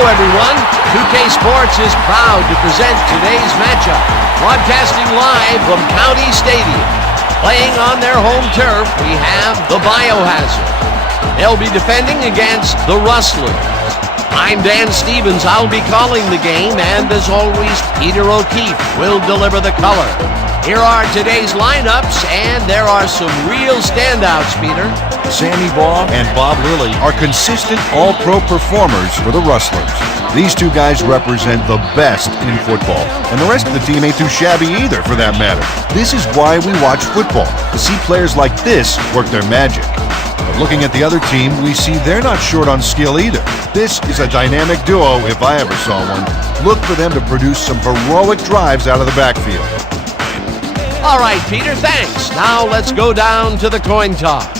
Hello, everyone. 2K Sports is proud to present today's matchup. Broadcasting live from County Stadium. Playing on their home turf, we have the Biohazard. They'll be defending against the Rustlers. I'm Dan Stevens. I'll be calling the game, and as always, Peter O'Keefe will deliver the color. Here are today's lineups, and there are some real standouts, Peter. Sammy Baugh and Bob Lilly are consistent all-pro performers for the Rustlers. These two guys represent the best in football, and the rest of the team ain't too shabby either, for that matter. This is why we watch football, to see players like this work their magic. But looking at the other team, we see they're not short on skill either. This is a dynamic duo, if I ever saw one. Look for them to produce some heroic drives out of the backfield. All right, Peter, thanks. Now let's go down to the coin toss.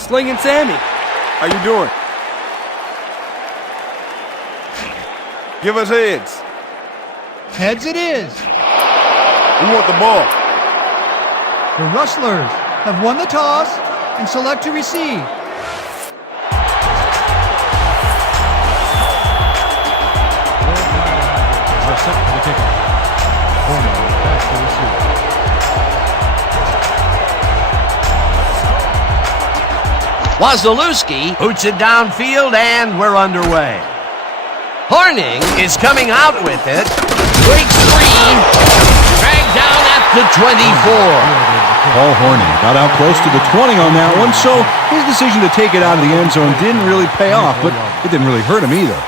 Slinging Sammy, how you doing? Give us heads. Heads it is. Who want the ball? The Rustlers have won the toss and select to receive. Wazalewski boots it downfield, and we're underway. Horning is coming out with it. Breaks free. Dragged down at the 24. Paul Horning got out close to the 20 on that one, so his decision to take it out of the end zone didn't really pay off, but it didn't really hurt him either.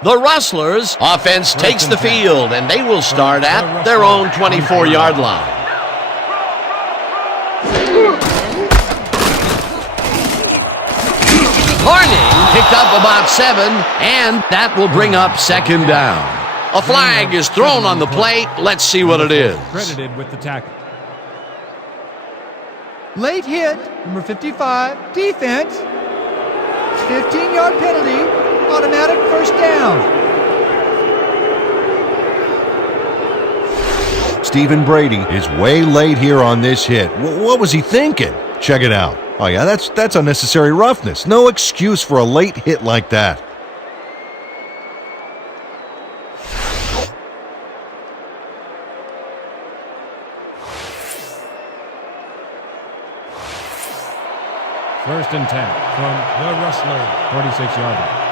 The Rustlers' offense takes the field, and they will start at their own 24-yard line. Horning picked up about 7, and that will bring up second down. A flag is thrown on the play. Let's see what it is. Credited with the tackle. Late hit, number 55, defense. 15-yard penalty. Automatic first down. Stephen Brady is way late here on this hit. What was he thinking? Check it out. Oh yeah, that's unnecessary roughness. No excuse for a late hit like that. First and 10 from the Rustlers, 46-yard.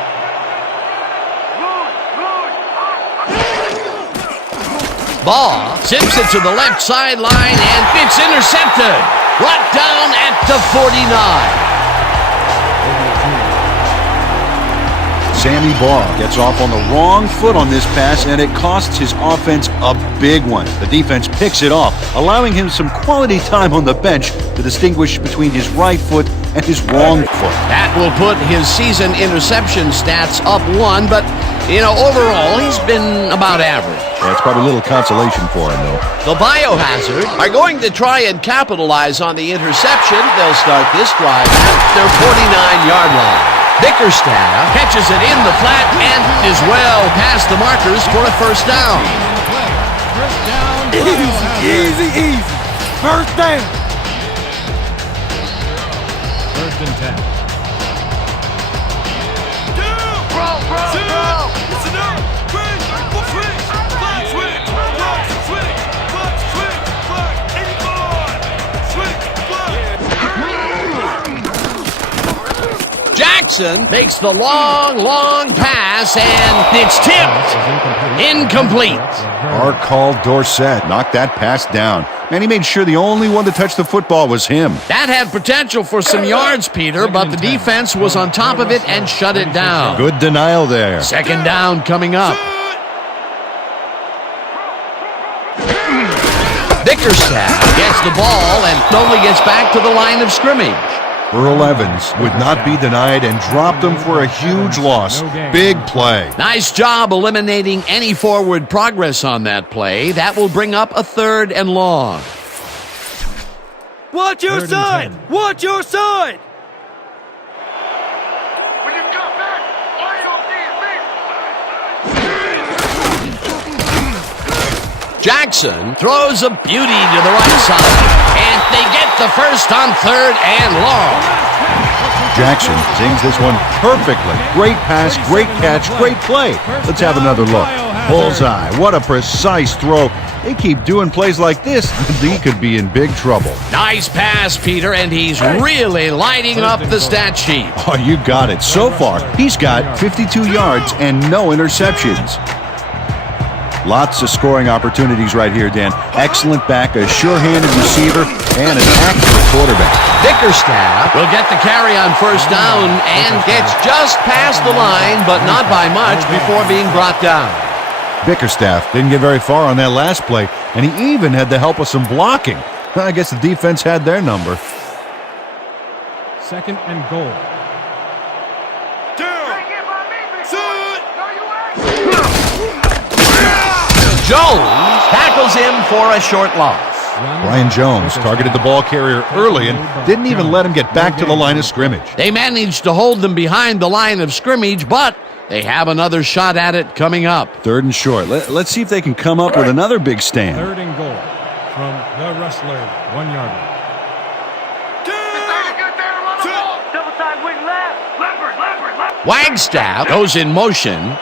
Ball zips it to the left sideline, and it's intercepted. Brought down at the 49. Sammy Baugh gets off on the wrong foot on this pass, and it costs his offense a big one. The defense picks it off, allowing him some quality time on the bench to distinguish between his right foot and his wrong foot. That will put his season interception stats up 1, but, overall, he's been about average. Yeah, it's probably a little consolation for him, though. The Biohazard are going to try and capitalize on the interception. They'll start this drive at their 49-yard line. Bickerstaff catches it in the flat and is well past the markers for a first down. Easy. First down. First and 10. Jackson makes the long pass, and it's tipped. Incomplete. Our call Dorsett knocked that pass down, and he made sure the only one to touch the football was him. That had potential for some yards, Peter, but the defense was on top of it and shut it down. Good denial there. Second down coming up. Bickerstaff gets the ball and only gets back to the line of scrimmage. Earl Evans would not be denied and dropped him for a huge loss. Big play. Nice job eliminating any forward progress on that play. That will bring up a 3rd and long. Watch your side! Watch your side! When you come back, why you don't see Jackson throws a beauty to the right side, and they get the first on third and long. Jackson sings this one perfectly. Great pass, great catch, great play. Let's have another look. Bullseye. What a precise throw. They keep doing plays like this, he could be in big trouble. Nice pass, Peter, and he's really lighting up the stat sheet. Oh, you got it. So far, he's got 52 yards and no interceptions. Lots of scoring opportunities right here, Dan. Excellent back, a sure-handed receiver, and an accurate quarterback. Bickerstaff will get the carry on first down and gets just past the line, but not by much before being brought down. Bickerstaff didn't get very far on that last play, and he even had the help of some blocking. I guess the defense had their number. 2nd and goal. Jones tackles him for a short loss. Brian Jones targeted the ball carrier early and didn't even let him get back to the line of scrimmage. They managed to hold them behind the line of scrimmage, but they have another shot at it coming up. 3rd and short. Let's see if they can come up with another big stand. 3rd and goal from the Rustlers. 1 yard. Wagstaff goes in motion.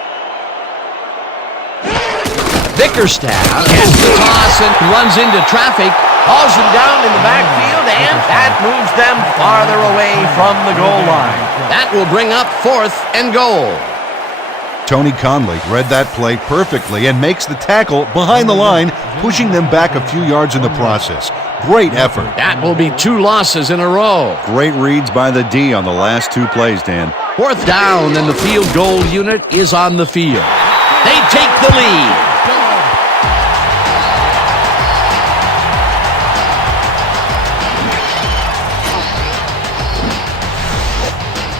Bickerstaff gets the toss and runs into traffic, hauls him down in the backfield, and that moves them farther away from the goal line. That will bring up 4th and goal. Tony Conley read that play perfectly and makes the tackle behind the line, pushing them back a few yards in the process. Great effort. That will be 2 losses in a row. Great reads by the D on the last 2 plays, Dan. 4th down, and the field goal unit is on the field. They take the lead.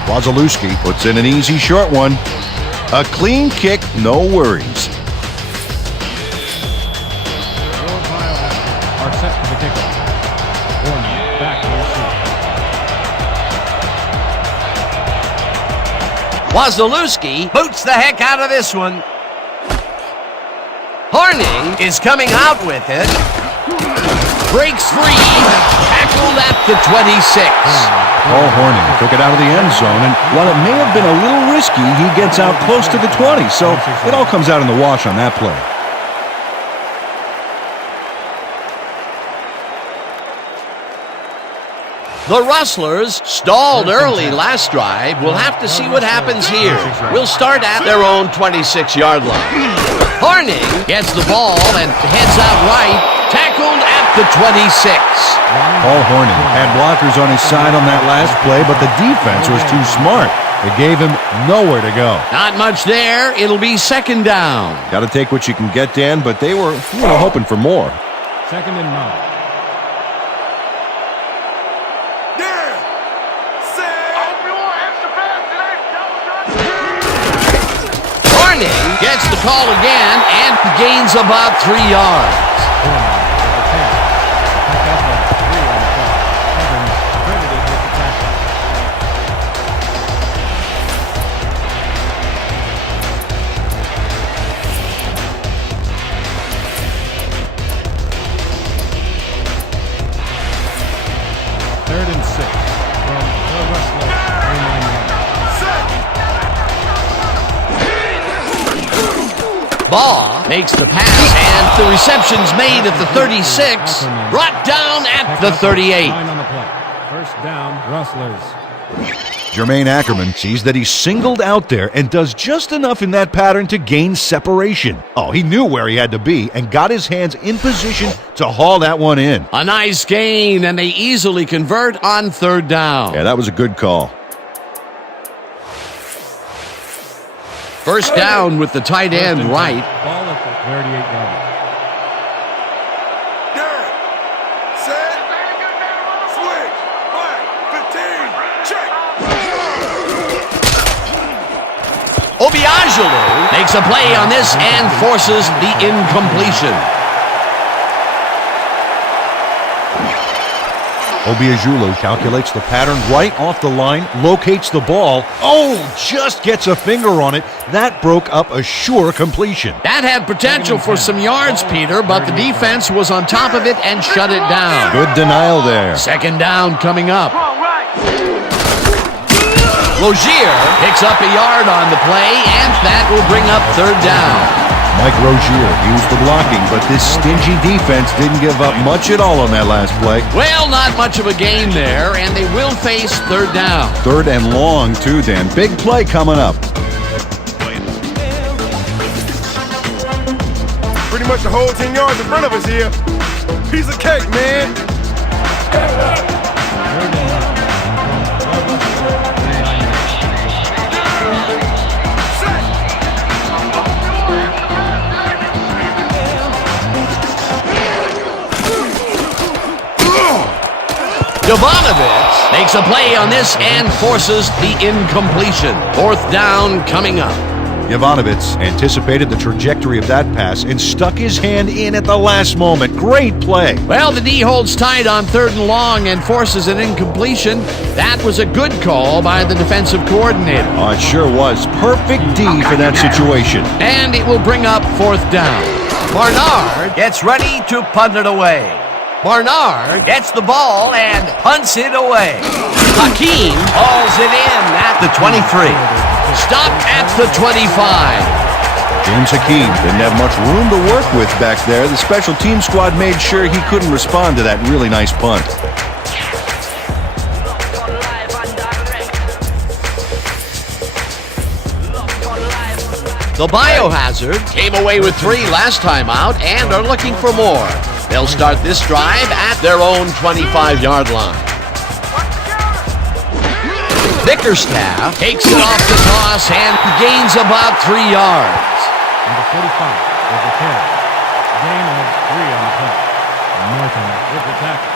Wazalewski puts in an easy short one. A clean kick, no worries. 4 Biohazard are set for the kickoff. Horning back to receive. Wazalewski boots the heck out of this one. Horning is coming out with it. Breaks free. Tackled at the 26. Paul Horning took it out of the end zone, and while it may have been a little risky, he gets out close to the 20, so it all comes out in the wash on that play. The Rustlers stalled early last drive. We'll have to see what happens here. We'll start at their own 26-yard line. Horning gets the ball and heads out right, tackled at the 26. Paul Horning had blockers on his side on that last play, but the defense was too smart. It gave him nowhere to go. Not much there. It'll be 2nd down. Got to take what you can get, Dan, but they were hoping for more. 2nd and 9. Horning gets the call again and gains about 3 yards. Baugh makes the pass, and the reception's made at the 36, brought down at the 38. 1st down, Rustlers. Jermaine Ackerman sees that he's singled out there and does just enough in that pattern to gain separation. Oh, he knew where he had to be and got his hands in position to haul that one in. A nice gain, and they easily convert on 3rd down. Yeah, that was a good call. 1st down with the tight end right. Ball at the 38-yard line. Set. Switch. Back. 15. Check. Biohazard makes a play on this and forces the incompletion. Biohazard calculates the pattern right off the line, locates the ball. Oh, just gets a finger on it. That broke up a sure completion. That had potential for some yards, Peter, but the defense was on top of it and shut it down. Good denial there. Second down coming up. Lozier picks up a yard on the play, and that will bring up third down. Mike Rozier used the blocking, but this stingy defense didn't give up much at all on that last play. Well, not much of a gain there, and they will face third down. Third and long, too, Dan. Big play coming up. Pretty much the whole 10 yards in front of us here. Piece of cake, man. Jovanovic makes a play on this and forces the incompletion. Fourth down coming up. Jovanovic anticipated the trajectory of that pass and stuck his hand in at the last moment. Great play. Well, the D holds tight on third and long and forces an incompletion. That was a good call by the defensive coordinator. Oh, it sure was. Perfect D for that situation. And it will bring up fourth down. Barnard gets ready to punt it away. Barnard gets the ball and punts it away. Hakeem hauls it in at the 23. Stopped at the 25. James Hakeem didn't have much room to work with back there. The special team squad made sure he couldn't respond to that really nice punt. The Biohazard came away with 3 last time out and are looking for more. They'll start this drive at their own 25-yard line. Bickerstaff takes it off the toss and gains about 3 yards. Number 45 with the carry. Gain of 3 on the play. Norton with the tackle.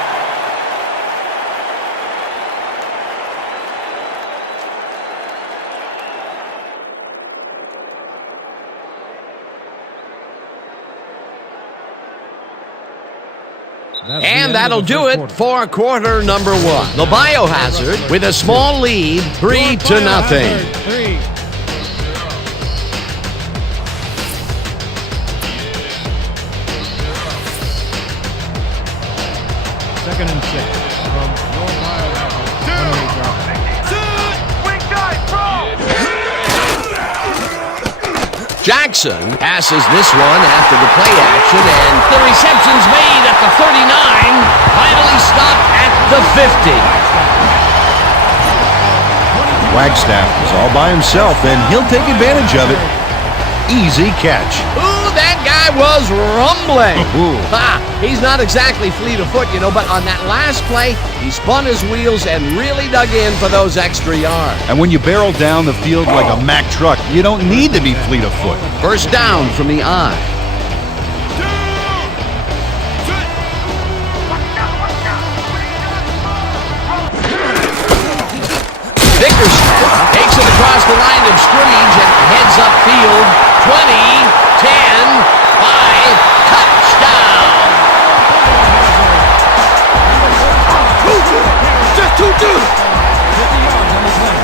And that'll do it for quarter number 1. The Biohazard with a small lead, 3-0. Second and 6 from your Biohazard. Jackson passes this one after the play action, and the reception's made at the 39, finally stopped at the 50. Wagstaff is all by himself, and he'll take advantage of it. Easy catch. Ooh, that guy was rumbling. Ooh. He's not exactly fleet of foot, but on that last play, he spun his wheels and really dug in for those extra yards. And when you barrel down the field like a Mack truck, you don't need to be fleet of foot. First down from the eye. Bickerstaff takes it across the line of scrimmage and heads upfield. 20, 10, 5, touchdown! Just 2-2. 50 yards on the play.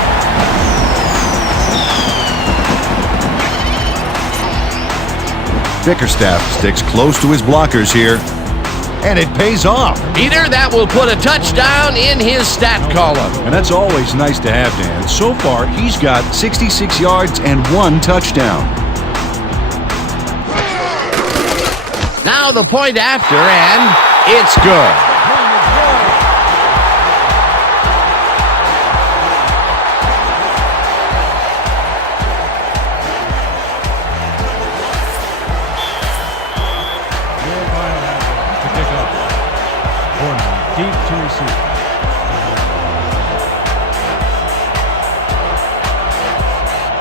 Bickerstaff sticks close to his blockers here, and it pays off. Peter, that will put a touchdown in his stat column. And that's always nice to have, Dan. So far, he's got 66 yards and 1 touchdown. Now the point after, and it's good. Deep to receive.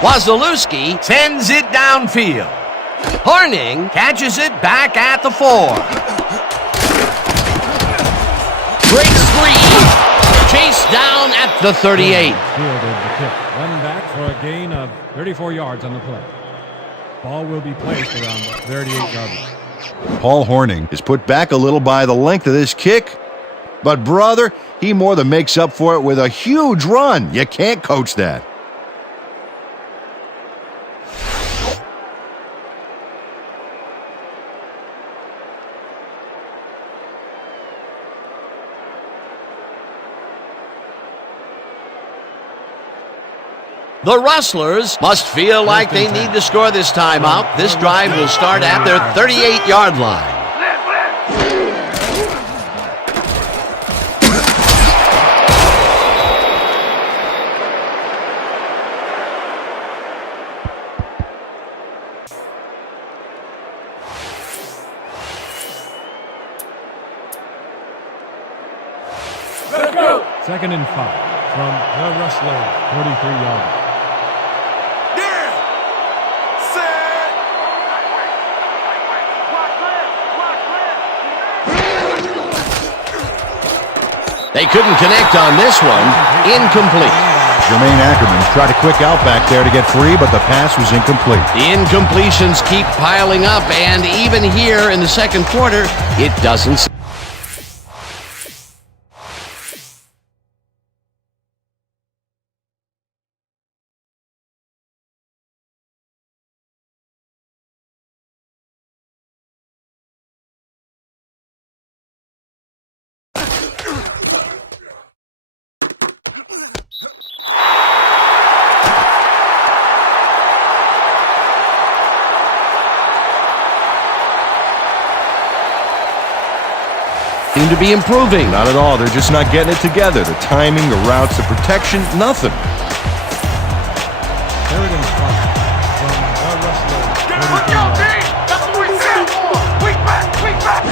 Wazalewski sends it downfield. Horning catches it back at the 4. Great screen. Chased down at the 38. Fielded the kick. Run back for a gain of 34 yards on the play. Ball will be placed around 38 yards. Paul Horning is put back a little by the length of this kick. But, brother, he more than makes up for it with a huge run. You can't coach that. The Rustlers must feel like they need to score this timeout. This drive will start at their 38-yard line. Let's go. 2nd and 5 from the Rustlers, 43-yard. They couldn't connect on this one. Incomplete. Jermaine Ackerman tried a quick out back there to get free, but the pass was incomplete. The incompletions keep piling up, and even here in the second quarter, it doesn't. Seem to be improving. Not at all. They're just not getting it together. The timing, the routes, the protection, nothing. 3rd and 5 from the Rustlers. Look out, D! That's what we said for! Weak back! Weak back!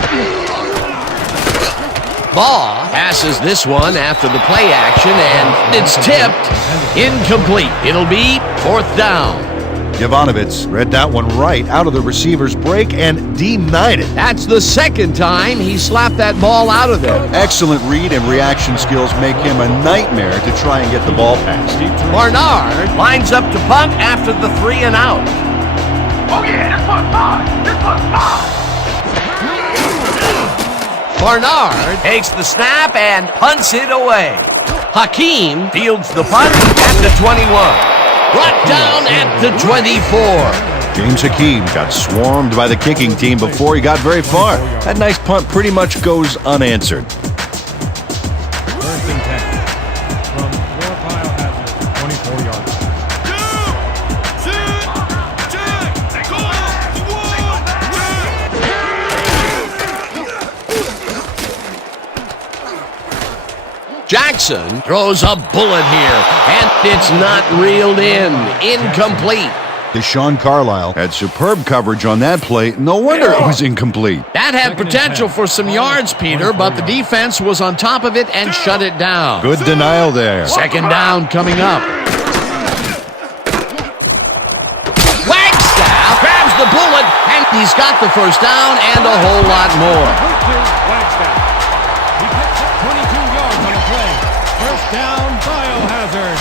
Ball passes this one after the play action, and it's tipped. Incomplete. It'll be 4th down. Jovanovic read that one right out of the receiver's break and denied it. That's the second time he slapped that ball out of there. Excellent read and reaction skills make him a nightmare to try and get the ball past. Barnard lines up to punt after the 3 and out. Oh yeah, this one's mine! This one's mine! Barnard takes the snap and punts it away. Hakeem fields the punt at the 21. Brought down at the 24. James Hakeem got swarmed by the kicking team before he got very far. That nice punt pretty much goes unanswered. 1st and 10 from your Biohazard, 24-yard line. Jackson throws a bullet here, and it's not reeled in. Incomplete. Deshaun Carlisle had superb coverage on that play. No wonder it was incomplete. That had potential for some yards, Peter, but the defense was on top of it and shut it down. Good denial there. 2nd down coming up. Wagstaff grabs the bullet, and he's got the 1st down and a whole lot more. Wagstaff. He picks up 22 yards on the play. 1st down, Biohazard.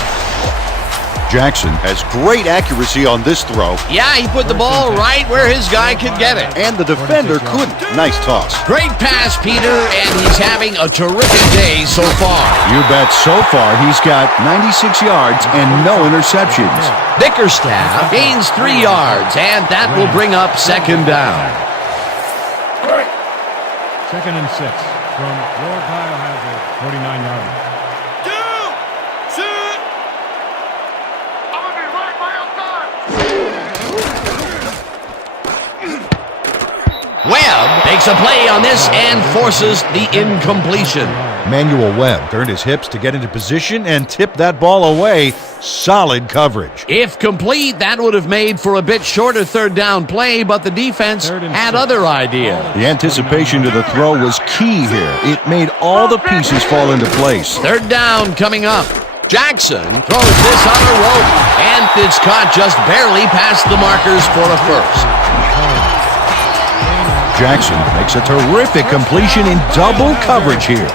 Jackson has great accuracy on this throw. Yeah, he put the ball right where his guy could get it. And the defender couldn't. Nice toss. Great pass, Peter, and he's having a terrific day so far. You bet. So far, he's got 96 yards and no interceptions. Bickerstaff gains 3 yards, and that will bring up 2nd down. 2nd and 6 from your Biohazard, 49-yard line. Webb makes a play on this and forces the incompletion. Manuel Webb turned his hips to get into position and tipped that ball away. Solid coverage. If complete, that would have made for a bit shorter 3rd down play, but the defense had other ideas. The anticipation to the throw was key here. It made all the pieces fall into place. 3rd down coming up. Jackson throws this on a rope, and it's caught just barely past the markers for a 1st. Jackson makes a terrific completion in double coverage here.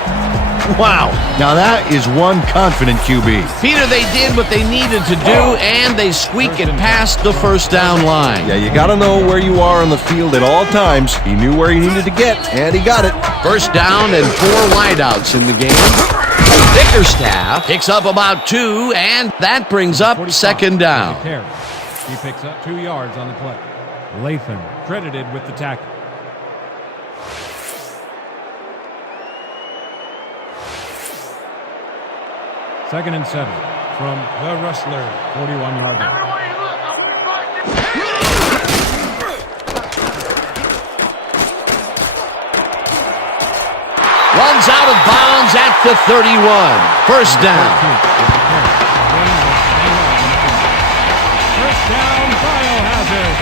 Wow, now that is one confident QB. Peter, they did what they needed to do, and they squeak it past the first down line. Yeah, you got to know where you are on the field at all times. He knew where he needed to get, and he got it. First down and 4 wideouts in the game. Bickerstaff picks up about 2, and that brings up second down. He picks up 2 yards on the play. Latham credited with the tackle. Second and 7 from the Rustlers, 41-yard line. Runs out of bounds at the 31. First down. First down, Biohazard.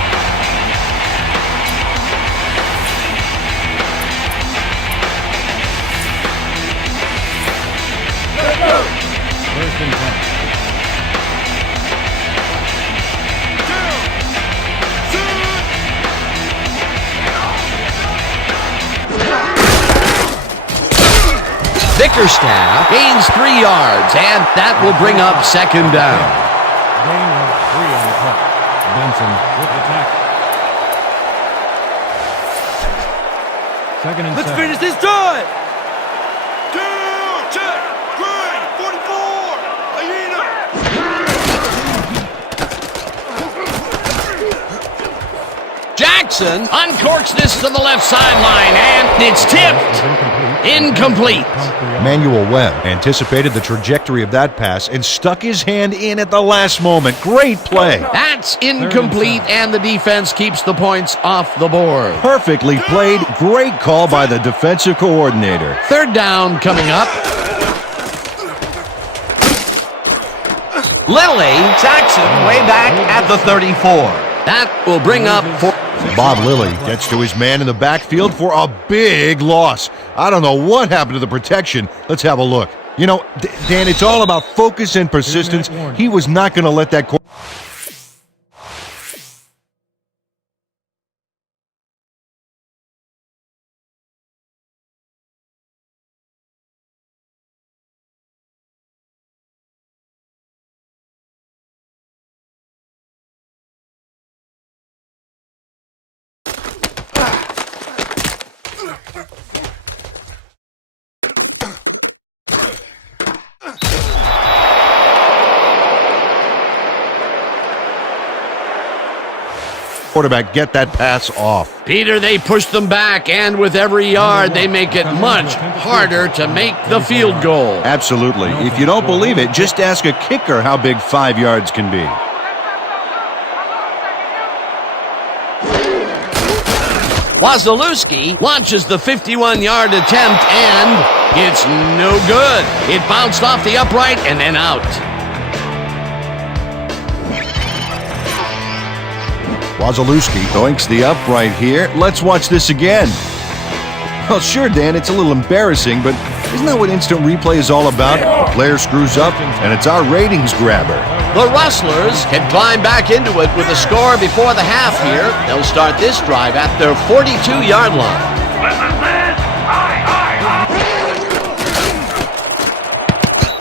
First and 10. Bickerstaff gains 3 yards, and that will bring up second down. Gain of 3 on the play. Benson with the tackle. Second and 7. Let's finish this drive. 2, check, green, 44, hyena. Jackson uncorks this to the left sideline, and it's tipped. Incomplete. Emmanuel Webb anticipated the trajectory of that pass and stuck his hand in at the last moment. Great play. That's incomplete, and the defense keeps the points off the board. Perfectly played. Great call by the defensive coordinator. Third down coming up. Lilly, Jackson way back at the 34. That will bring up 4. Bob Lilly gets to his man in the backfield for a big loss. I don't know what happened to the protection. Let's have a look. You know, Dan, it's all about focus and persistence. He was not going to let that... quarterback get that pass off. Peter, they push them back, and with every yard, they make it much harder to make the field goal. Absolutely. If you don't believe it, just ask a kicker how big 5 yards can be. Wazalewski launches the 51-yard attempt, and it's no good. It bounced off the upright and then out. Wazalewski doinks the upright here. Let's watch this again. Well, sure, Dan, it's a little embarrassing, but isn't that what instant replay is all about? The player screws up, and it's our ratings grabber. The Rustlers can climb back into it with a score before the half here. They'll start this drive at their 42-yard line.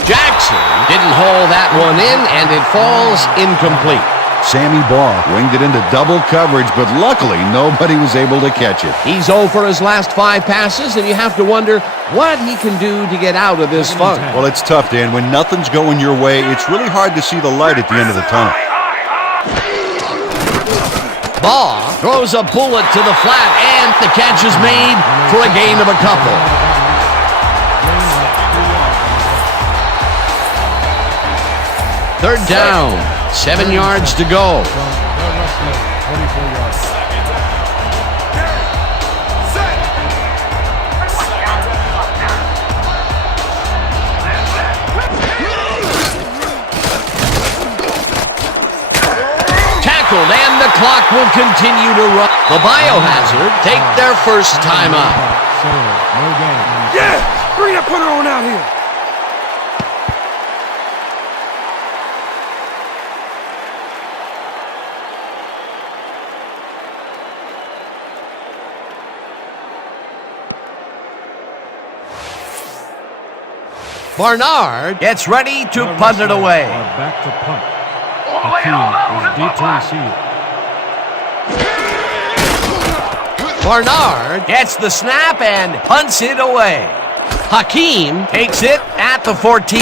Jackson didn't haul that one in, and it falls incomplete. Sammy Baugh winged it into double coverage, but luckily nobody was able to catch it. He's 0 for his last 5 passes, and you have to wonder what he can do to get out of this funk. Well, it's tough, Dan. When nothing's going your way, it's really hard to see the light at the end of the tunnel. Baugh throws a bullet to the flat, and the catch is made for a gain of a couple. Third down, 7 yards to go. Tackled, and the clock will continue to run. The Biohazard take their first time out. Yeah! Bring that punter on out here! Barnard gets ready to punt it away. Back to punt. The team is deep to receive. Barnard gets the snap and punts it away. Hakeem takes it at the 14.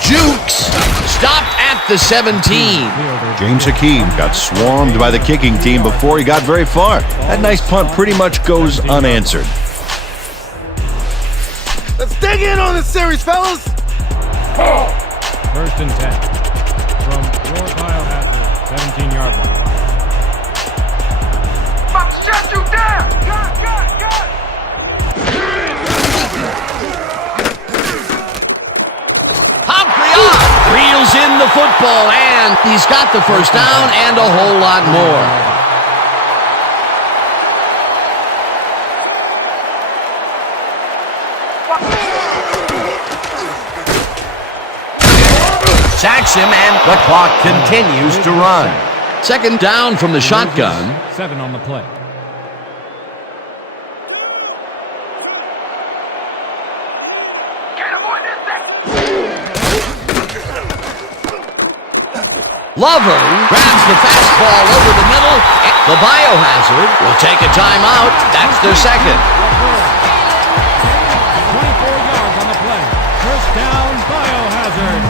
Jukes stopped at the 17. James Hakeem got swarmed by the kicking team before he got very far. That nice punt pretty much goes unanswered. Let's dig in on this series, fellas. First and 10 from your Biohazard 17-yard line. About to shut you down. Got. Reels in the football, and he's got the first down and a whole lot more. Sacks him, and the clock continues to run. Second down from the shotgun. 7 on the play. Lover grabs the fastball over the middle. The Biohazard will take a timeout. That's their second. 24 yards on the play. First down, Biohazard.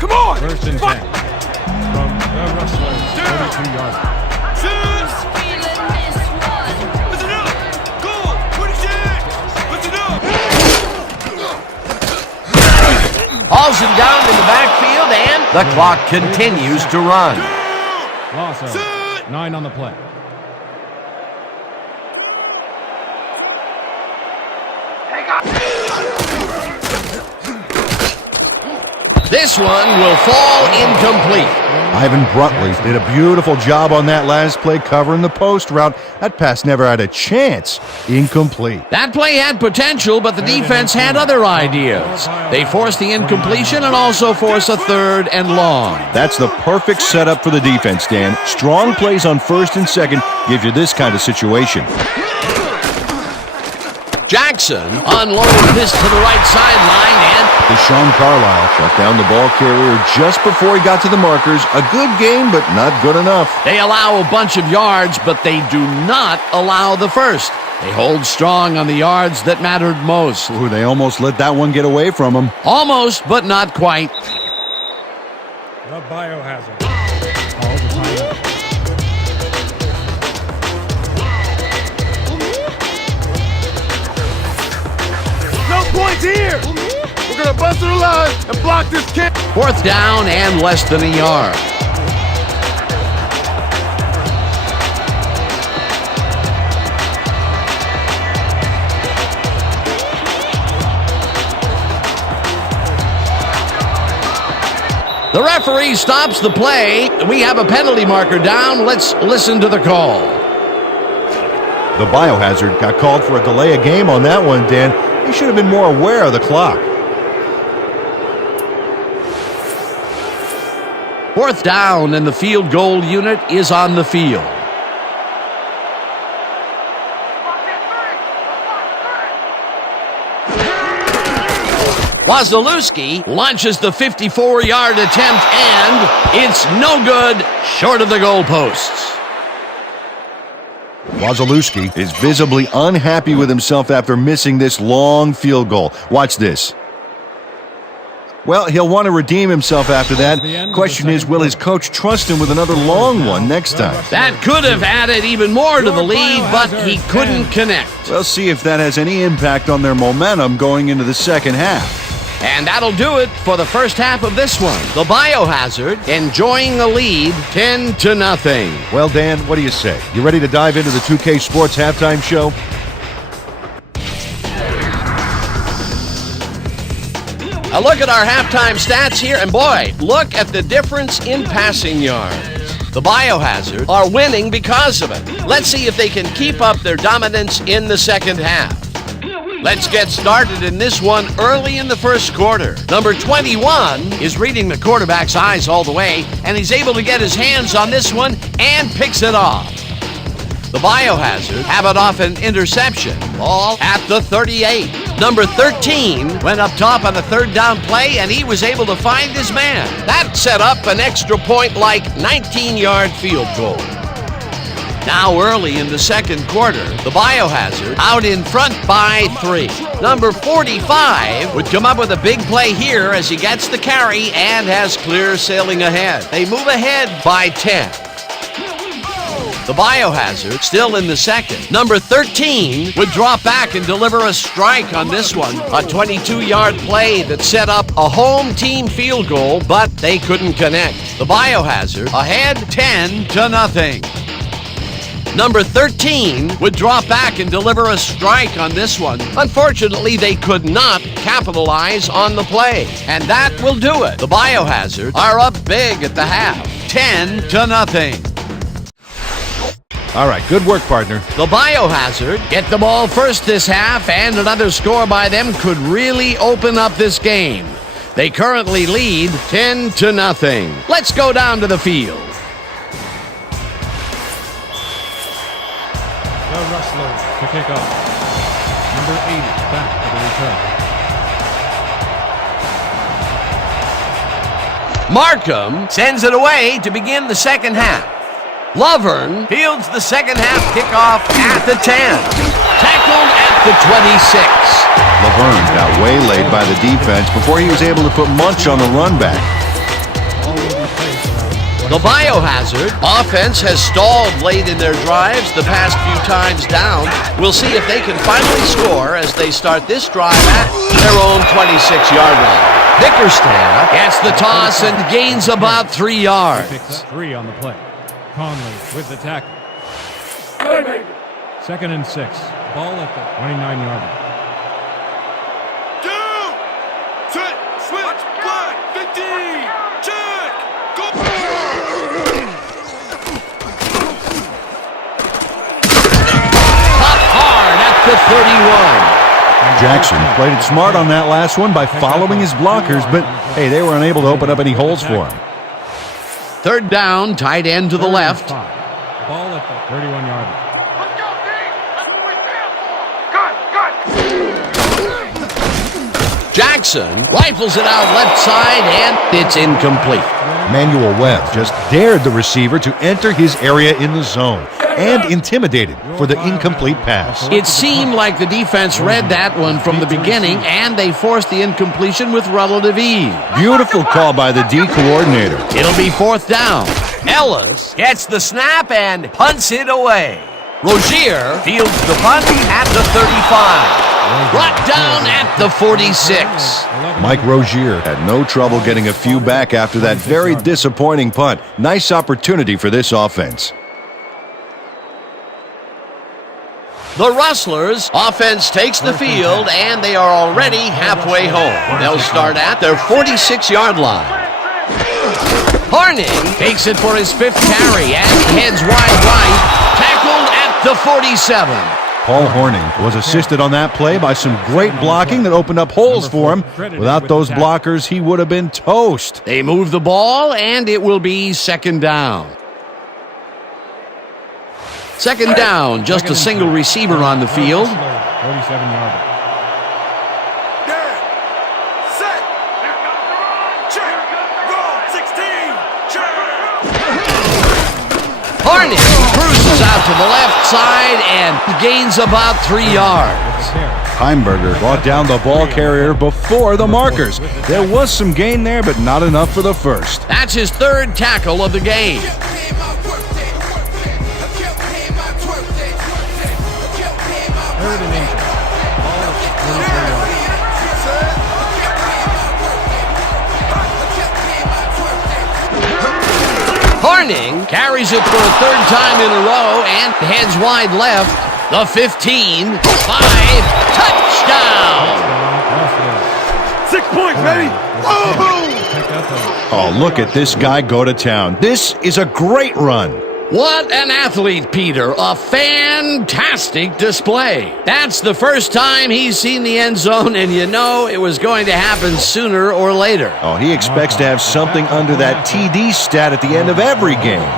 Come on. First and 10 from the Rustlers, 32-yard line. Listen up. Go. 26. Listen up. Hauls him down in the backfield, and the clock continues to run. Loss of 9 on the play. This one will fall incomplete. Ivan Bruntley did a beautiful job on that last play covering the post route. That pass never had a chance. Incomplete. That play had potential, but the defense had other ideas. They forced the incompletion and also forced a third and long. That's the perfect setup for the defense, Dan. Strong plays on first and second gives you this kind of situation. Jackson unloads this to the right sideline, and Deshaun Carlisle shut down the ball carrier just before he got to the markers. A good game, but not good enough. they allow a bunch of yards, but they do not allow the first. They hold strong on the yards that mattered most. Ooh, they almost let that one get away from them. Almost, but not quite. The Biohazard calls a timeout. No points here. We're gonna bust it alive and block this kick. Fourth down and less than a yard. The referee stops the play. We have a penalty marker down. Let's listen to the call. The Biohazard got called for a delay of game on that one, Dan. He should have been more aware of the clock. Fourth down, and the field goal unit is on the field. Wazalewski launches the 54-yard attempt, and it's no good, short of the goalposts. Wazalewski is visibly unhappy with himself after missing this long field goal. Watch this. Well, he'll want to redeem himself after that. Question is, will his coach trust him with another long one next time? That could have added even more to the lead, but he couldn't connect. We'll see if that has any impact on their momentum going into the second half. And that'll do it for the first half of this one. The Biohazard enjoying a lead 10-0. Well, Dan, what do you say? You ready to dive into the 2K Sports halftime show? A look at our halftime stats here, and boy, look at the difference in passing yards. The Biohazard are winning because of it. Let's see if they can keep up their dominance in the second half. Let's get started in this one early in the first quarter. Number 21 is reading the quarterback's eyes all the way, and he's able to get his hands on this one and picks it off. The Biohazard have it off an interception. Ball at the 38. Number 13 went up top on a third down play, and he was able to find his man. That set up an extra point-like 19-yard field goal. Now early in the second quarter, the Biohazard out in front by 3. Number 45 would come up with a big play here as he gets the carry and has clear sailing ahead. They move ahead by 10. The Biohazard still in the second. Number 13 would drop back and deliver a strike on this one. A 22-yard play that set up a home team field goal, but they couldn't connect. The Biohazard ahead 10-0. Number 13 would drop back and deliver a strike on this one. Unfortunately, they could not capitalize on the play. And that will do it. The Biohazard are up big at the half. 10-0. All right, good work, partner. The Biohazard get the ball first this half, and another score by them could really open up this game. They currently lead 10-0. Let's go down to the field. The Rustlers to kick off. Number 80 back for the return. Markham sends it away to begin the second half. Lovern fields the second half kickoff at the 10. Tackled at the 26. Laverne got waylaid by the defense before he was able to put much on the run back. The Biohazard offense has stalled late in their drives the past few times down. We'll see if they can finally score as they start this drive at their own 26-yard line. Bickerstaff gets the toss and gains about 3 yards. Picks up 3 on the play. Conley with the tackle. Second and 6. Ball at the 29-yard line. Down! Set! Switch! Flag! 15! Check! Go! Pop hard at the 31. Jackson played it smart on that last one by following his blockers, but hey, they were unable to open up any holes for him. Third down, tight end to the left. Ball at the 31-yard line. Jackson rifles it out left side, and it's incomplete. Manuel Webb just dared the receiver to enter his area in the zone and intimidated for the incomplete pass. It seemed like the defense read that one from the beginning, and they forced the incompletion with relative ease. Beautiful call by the D coordinator. It'll be fourth down. Ellis gets the snap and punts it away. Rozier fields the punt at the 35. Brought down at the 46. Mike Rozier had no trouble getting a few back after that very disappointing punt. Nice opportunity for this offense. The Rustlers offense takes the field, and they are already halfway home. They'll start at their 46-yard line. Horning takes it for his 5th carry and heads wide right, tackled at the 47. Paul Horning was assisted on that play by some great blocking that opened up holes for him. Without those blockers, he would have been toast. They move the ball, and it will be second down. Second down, just a single receiver on the field. 47-yard. Set! Check! Roll! 16! Check! Horning cruises out to the left side and gains about 3 yards. Heimberger brought down the ball carrier before the markers. There was some gain there, but not enough for the first. That's his 3rd tackle of the game. Third and 8. Ball at the 24-yard line. Horning carries it for a 3rd time in a row and heads wide left. The 15, 5, touchdown! 6 points, baby! Oh, look at this guy go to town. This is a great run. What an athlete, Peter. A fantastic display. That's the first time he's seen the end zone, and you know it was going to happen sooner or later. Oh, he expects to have something under that TD stat at the end of every game.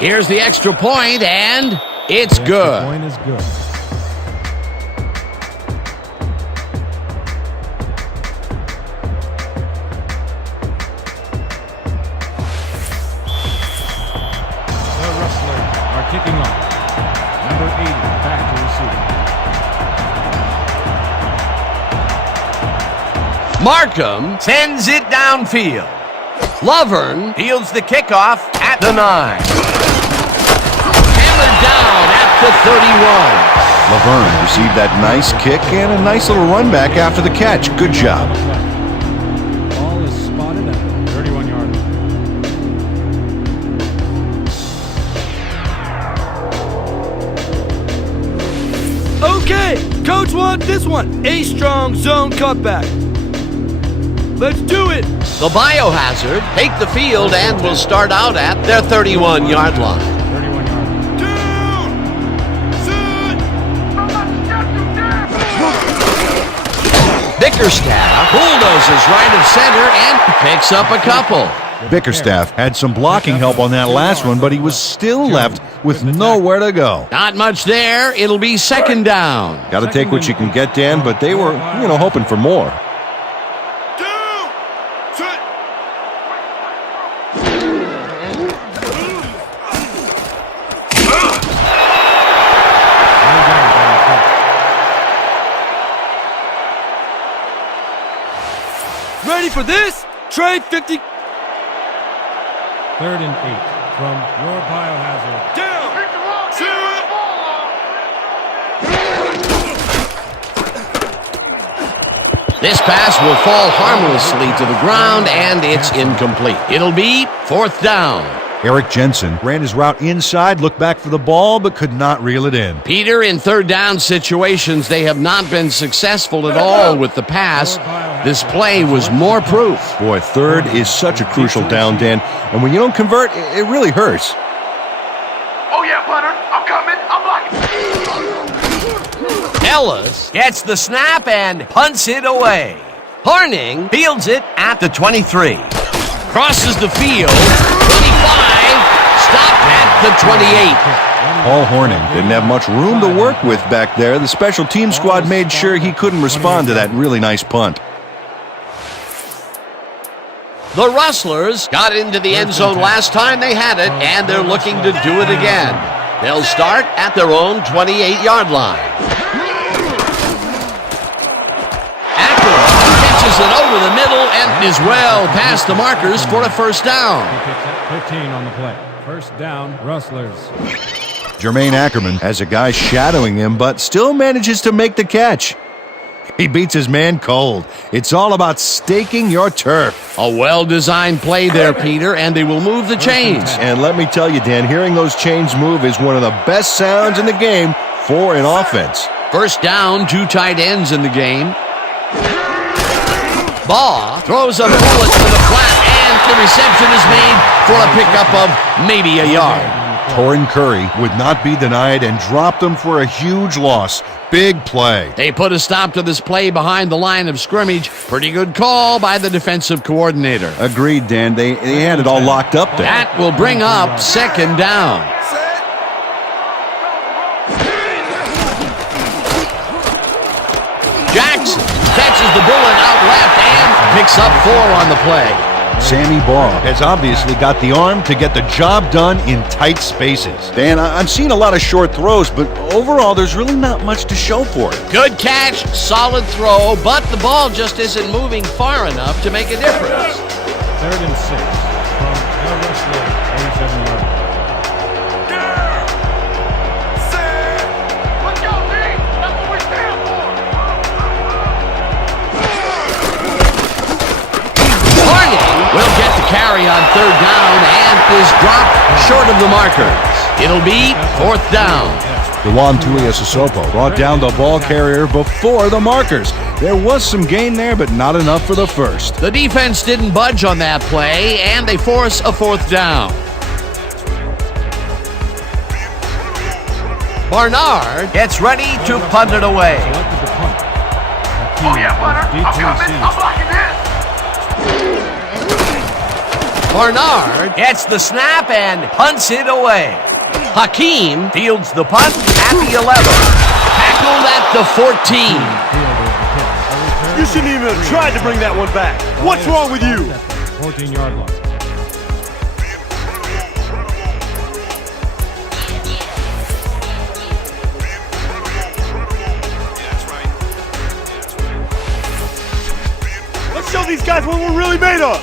Here's the extra point, and it's good. The point is good. The Rustlers are kicking off. Number 80 back to receive. Markham sends it downfield. Lovern fields the kickoff at the 9. Hammered down at the 31. Laverne received that nice kick and a nice little run back after the catch. Good job. Ball is spotted at the 31-yard line. Okay, coach wants this one. A strong zone cutback. Let's do it. The Biohazard take the field and will start out at their 31-yard line. 31-yard line. Down. Set. Bickerstaff bulldozes right of center and picks up a couple. Bickerstaff had some blocking help on that last one, but he was still left with nowhere to go. Not much there. It'll be second down. Got to take what you can get, Dan, but they were, hoping for more. Down. Set. Ready for this? Trade 50. 3rd and 8 from your Biohazard. Down. Set. This pass will fall harmlessly to the ground, and it's incomplete. It'll be 4th down. Eric Jensen ran his route inside, looked back for the ball, but could not reel it in. Peter, in third down situations, they have not been successful at all with the pass. This play was more proof. Boy, third is such a crucial down, Dan, and when you don't convert, it really hurts. Oh yeah, punter. I'm coming. I'm blocking. Ellis gets the snap and punts it away. Horning fields it at the 23. Crosses the field. 25. Stopped at the 28. Paul Horning didn't have much room to work with back there. The special team squad made sure he couldn't respond to that really nice punt. The Rustlers got into the end zone last time they had it, and they're looking to do it again. They'll start at their own 28-yard line. Ackerman catches it over the middle and is well past the markers for a first down. He picks up 15 on the play. First down, Rustlers. Jermaine Ackerman has a guy shadowing him, but still manages to make the catch. He beats his man cold. It's all about staking your turf. A well-designed play there, Peter, and they will move the chains. And let me tell you, Dan, hearing those chains move is one of the best sounds in the game for an offense. First down, 2 tight ends in the game. Baugh throws a bullet to the flat, and the reception is made for a pickup of maybe a yard. Torrin Curry would not be denied and dropped them for a huge loss. Big play. They put a stop to this play behind the line of scrimmage. Pretty good call by the defensive coordinator. Agreed, Dan. They had it all locked up there. That will bring up second down. Jackson catches the bullet out left and picks up 4 on the play. Sammy Baugh has obviously got the arm to get the job done in tight spaces. Dan, I'm seeing a lot of short throws, but overall there's really not much to show for it. Good catch, solid throw, but the ball just isn't moving far enough to make a difference. 3rd and 6 from the Rustlers, 47-yard line. Will get the carry on 3rd down and is dropped short of the markers. It'll be 4th down. Dewan Tuiasosopo brought down the ball carrier before the markers. There was some gain there, but not enough for the first. The defense didn't budge on that play, and they force a fourth down. Barnard gets ready to punt it away. Selected to punt. Oh yeah, Bunner. I'm coming. I'm blocking this. Barnard gets the snap and punts it away. Hakeem fields the punt at the 11. Tackled at the 14. You shouldn't even have tried to bring that one back. What's wrong with you? 14-yard line. Let's show these guys what we're really made of.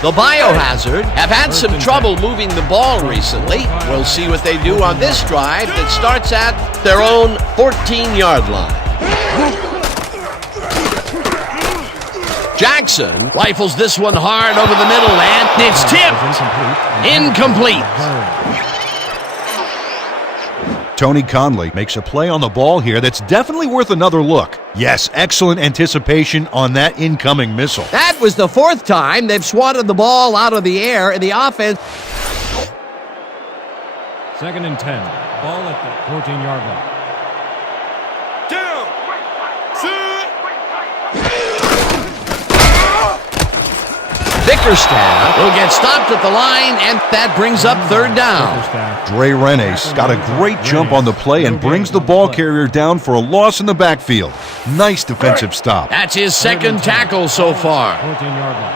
The Biohazard have had some trouble moving the ball recently. We'll see what they do on this drive that starts at their own 14-yard line. Jackson rifles this one hard over the middle, and it's tipped. Incomplete. Tony Conley makes a play on the ball here that's definitely worth another look. Yes, excellent anticipation on that incoming missile. That was the fourth time they've swatted the ball out of the air in the offense. 2nd and 10. Ball at the 14-yard line. Down. Sit. Bickerstaff will get stopped at the line, and that brings up 3rd down. Dre Renes got a great jump on the play and brings the ball carrier down for a loss in the backfield. Nice defensive stop. That's his 2nd tackle so far. 14-yard line.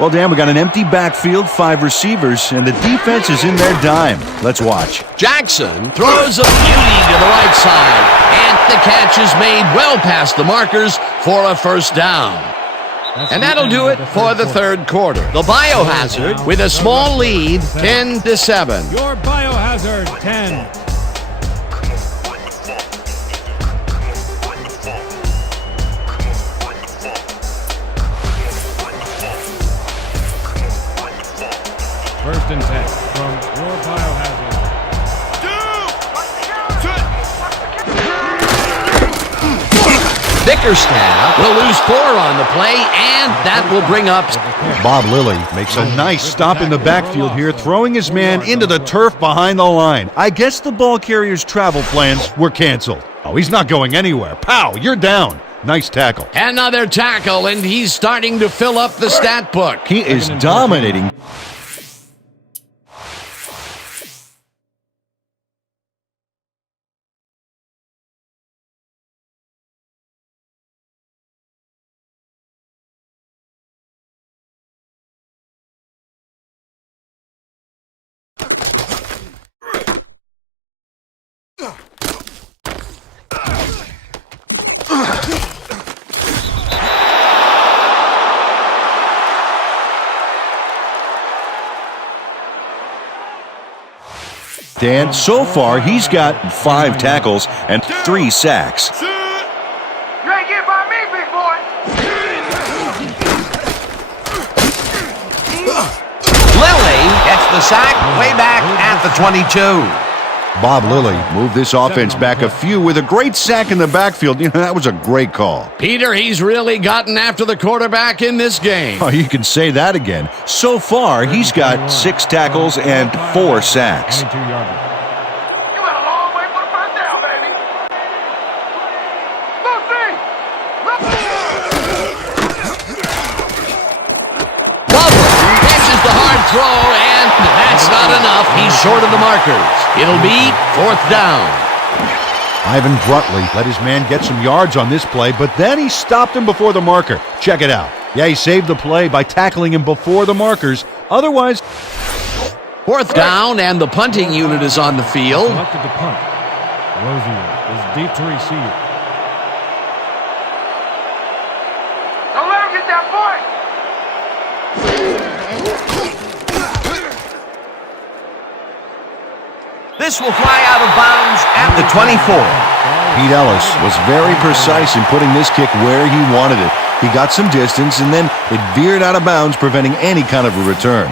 Well, Dan, we got an empty backfield, 5 receivers, and the defense is in their dime. Let's watch. Jackson throws a beauty to the right side, and the catch is made well past the markers for a 1st down. And that'll do it for the 3rd quarter. The Biohazard with a small lead, 10-7. Your Biohazard 10. First and 10 from your Biohazard. Bickerstaff will lose 4 on the play, and that will bring up. Bob Lilly makes a nice stop in the backfield here, throwing his man into the turf behind the line. I guess the ball carrier's travel plans were canceled. Oh, he's not going anywhere. Pow, you're down. Nice tackle. Another tackle, and he's starting to fill up the stat book. He is dominating. Dan, so far he's got 5 tackles and 3 sacks. You ain't getting by me, big boy. Lilly gets the sack way back at the 22. Bob Lilly moved this offense back a few with a great sack in the backfield. You know, that was a great call. Peter, he's really gotten after the quarterback in this game. Oh, you can say that again. So far, he's got 6 tackles and 4 sacks. 22-yard line. You went a long way for the 1st down, baby. Lovely catches the hard throw, and that's not enough. He's short of the markers. It'll be 4th down. Ivan Brutley let his man get some yards on this play, but then he stopped him before the marker. Check it out. Yeah, he saved the play by tackling him before the markers. Otherwise, 4th down, and the punting unit is on the field. Selected to punt. Rozier is deep to receive. Don't let him get that point. This will fly out of bounds at the 24. Pete Ellis was very precise in putting this kick where he wanted it. He got some distance, and then it veered out of bounds, preventing any kind of a return.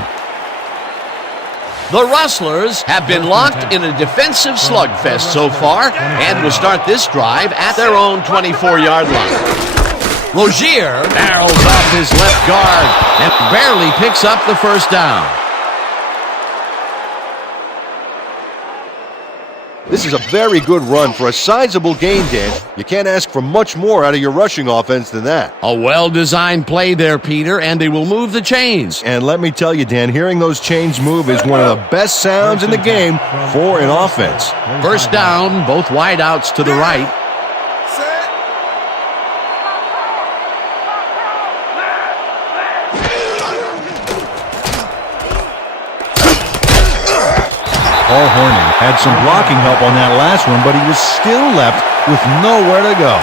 The Rustlers have been locked in a defensive slugfest so far and will start this drive at their own 24-yard line. Rozier barrels off his left guard and barely picks up the first down. This is a very good run for a sizable gain, Dan. You can't ask for much more out of your rushing offense than that. A well-designed play there, Peter, and they will move the chains. And let me tell you, Dan, hearing those chains move is one of the best sounds in the game for an offense. First down, both wideouts to the right. Paul Hornung had some blocking help on that last one, but he was still left with nowhere to go.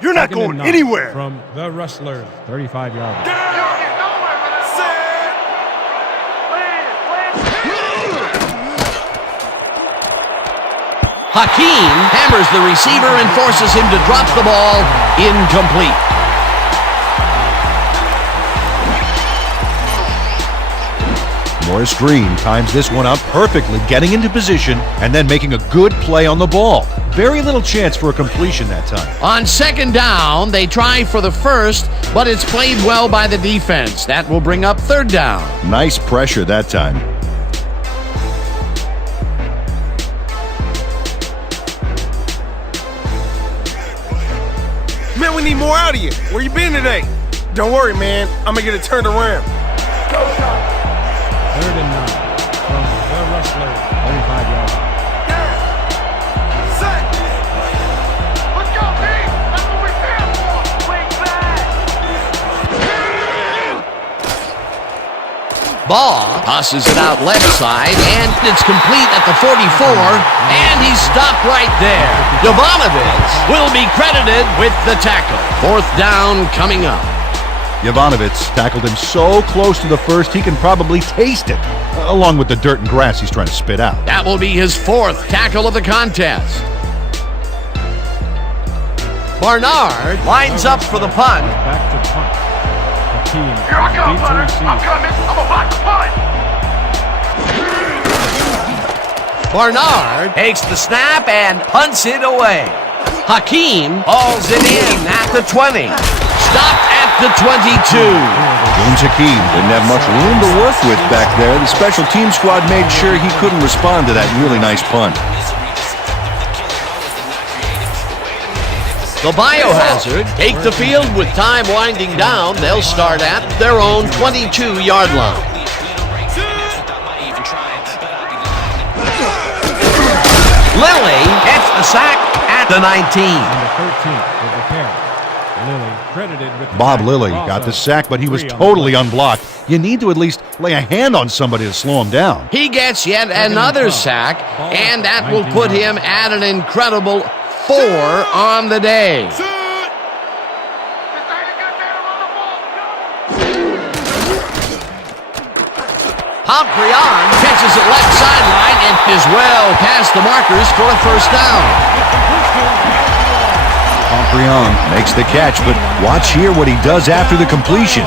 You're not going anywhere. From the Rustlers, 35-yard line. Hakeem hammers the receiver and forces him to drop the ball. Incomplete. Morris Green times this one up perfectly, getting into position and then making a good play on the ball. Very little chance for a completion that time. On second down, they try for the first, but it's played well by the defense. That will bring up third down. Nice pressure that time. Man, we need more out of you. Where you been today? Don't worry, man. I'm gonna get it turned around. Third and 9 from the Rustlers, 35-yard line. Set. Let's go, team. That's what we're here for. Wing back. Ball tosses it out left side, and it's complete at the 44, and he's stopped right there. Jovanovic will be credited with the tackle. Fourth down coming up. Jovanovic tackled him so close to the first he can probably taste it, along with the dirt and grass he's trying to spit out. That will be his fourth tackle of the contest. Barnard lines up for the punt. Back to punt. Hakeem. Here I come, brother. I'm coming. I'm about to punt. Barnard takes the snap and punts it away. Hakeem hauls it in at the 20. Stopped at the 22. James Hakeem didn't have much room to work with back there. The special team squad made sure he couldn't respond to that really nice punt. The Biohazard take the field with time winding down. They'll start at their own 22-yard line. Lilly gets the sack at the 19. And the 13th with the carry. Lilly credited with the Bob tackle. Lilly Ball got the done. sack, but he was 3 on the totally play. unblocked. You need to at least lay a hand on somebody to slow him down. He gets yet another sack, and that will put him at an incredible 4 on the day. Pomprion catches it left sideline and is well past the markers for a first down. Pomprion makes the catch, but watch here what he does after the completion.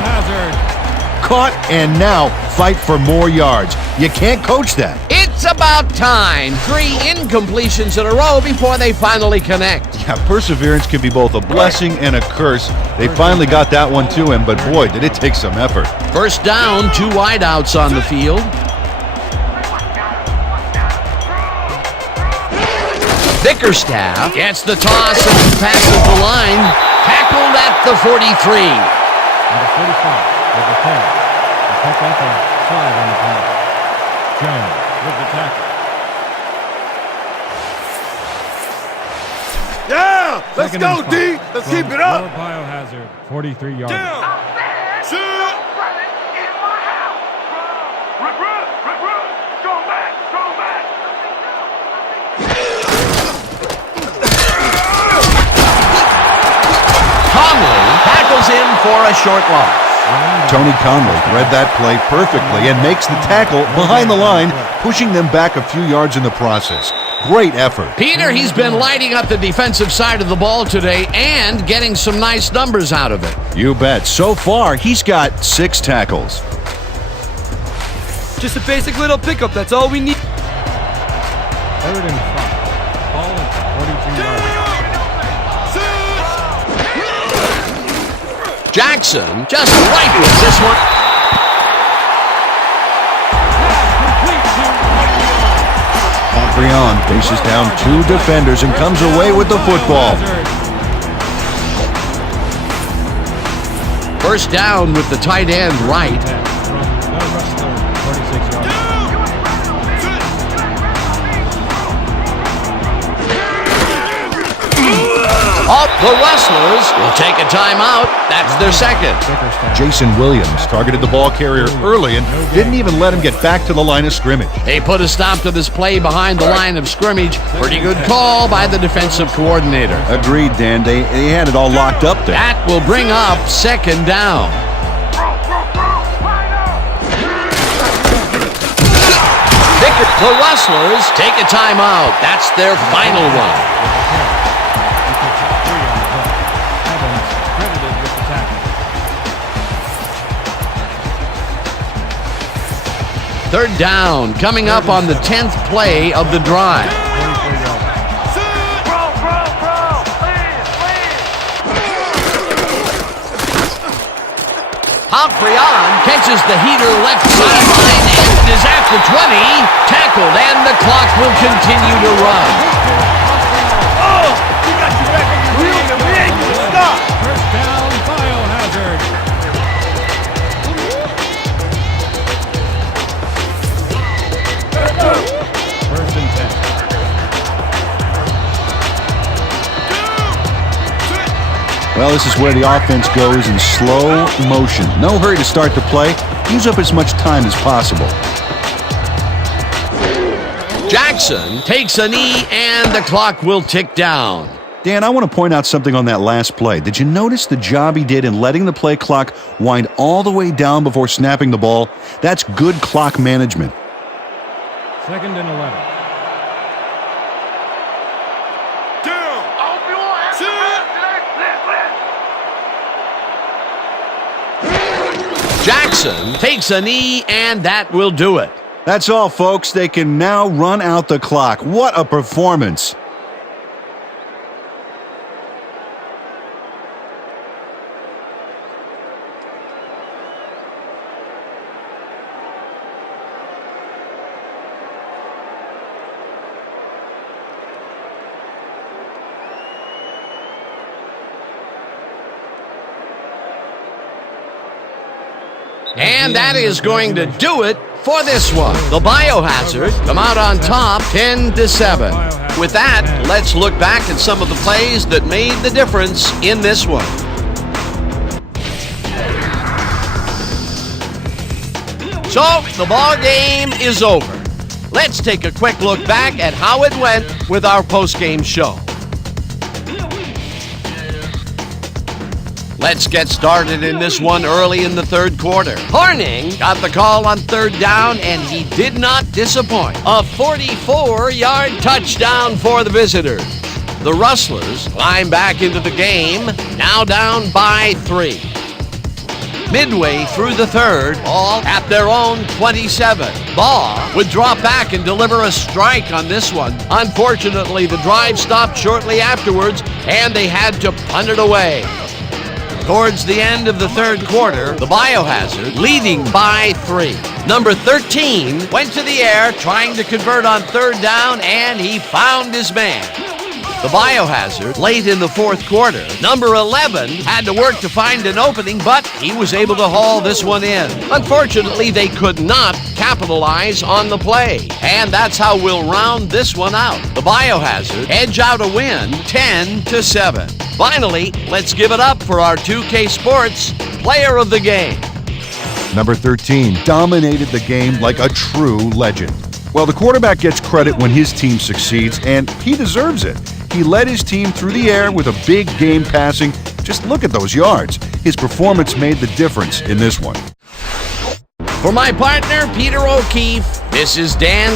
Caught and now fight for more yards. You can't coach that. It's about time. 3 incompletions in a row before they finally connect. Yeah, perseverance can be both a blessing and a curse. They finally got that one to him, but boy, did it take some effort. First down, 2 wideouts on the field. Bickerstaff gets the toss and passes the line. Tackled at the 43. And the 45 with the carry. The pick up and 5 on the play. Jones with the tackle. Yeah, let's Second go, and D. 5 Let's from keep it up. your Biohazard, 43-yard line. Down. Shoot. Conley tackles him for a short loss. Tony Conley read that play perfectly and makes the tackle behind the line, pushing them back a few yards in the process. great effort. Peter, he's been lighting up the defensive side of the ball today and getting some nice numbers out of it. You bet. So far, he's got 6 tackles. Just a basic little pickup, that's all we need. 3rd and 5. Ball at 42 yards. Jackson just rifles this one. Brian faces down 2 defenders and comes away with the football. First down with the tight end right. From the Rustlers, 46 yards. Up, the Rustlers will take a timeout. That's their second. Jason Williams targeted the ball carrier early and didn't even let him get back to the line of scrimmage. They put a stop to this play behind the line of scrimmage. Pretty good call by the defensive coordinator. Agreed, Dan. They had it all locked up there. That will bring up second down. The Rustlers take a timeout. That's their final one. Third down, coming up on the 10th play of the drive. Halprion catches the heater left sideline and is at the 20, tackled, and the clock will continue to run. Oh, we got you back on your feet and we ain't gonna stop. First down, Biohazard. First and 10. Well, this is where the offense goes in slow motion. No hurry to start the play. Use up as much time as possible. Jackson takes a knee and the clock will tick down. Dan, I want to point out something on that last play. Did you notice the job he did in letting the play clock wind all the way down before snapping the ball? That's good clock management. 2nd and 11. Jackson takes a knee, and that will do it. That's all, folks. They can now run out the clock. What a performance. And that is going to do it for this one. The Biohazard come out on top 10-7. With that, let's look back at some of the plays that made the difference in this one. So, the ball game is over. Let's take a quick look back at how it went with our post-game show. Let's get started in this one early in the third quarter. Horning got the call on third down, and he did not disappoint. A 44-yard touchdown for the visitors. The Rustlers climb back into the game, now down by 3. Midway through the third, ball at their own 27. Baugh would drop back and deliver a strike on this one. Unfortunately, the drive stopped shortly afterwards, and they had to punt it away. Towards the end of the third quarter, the Biohazard leading by 3. Number 13 went to the air trying to convert on third down, and he found his man. The Biohazard late in the fourth quarter. Number 11 had to work to find an opening, but he was able to haul this one in. Unfortunately, they could not capitalize on the play. And that's how we'll round this one out. The Biohazard edge out a win 10-7. Finally, let's give it up for our 2K Sports Player of the Game. Number 13 dominated the game like a true legend. Well, the quarterback gets credit when his team succeeds, and he deserves it. He led his team through the air with a big game passing. Just look at those yards. His performance made the difference in this one. For my partner, Peter O'Keefe, this is Dan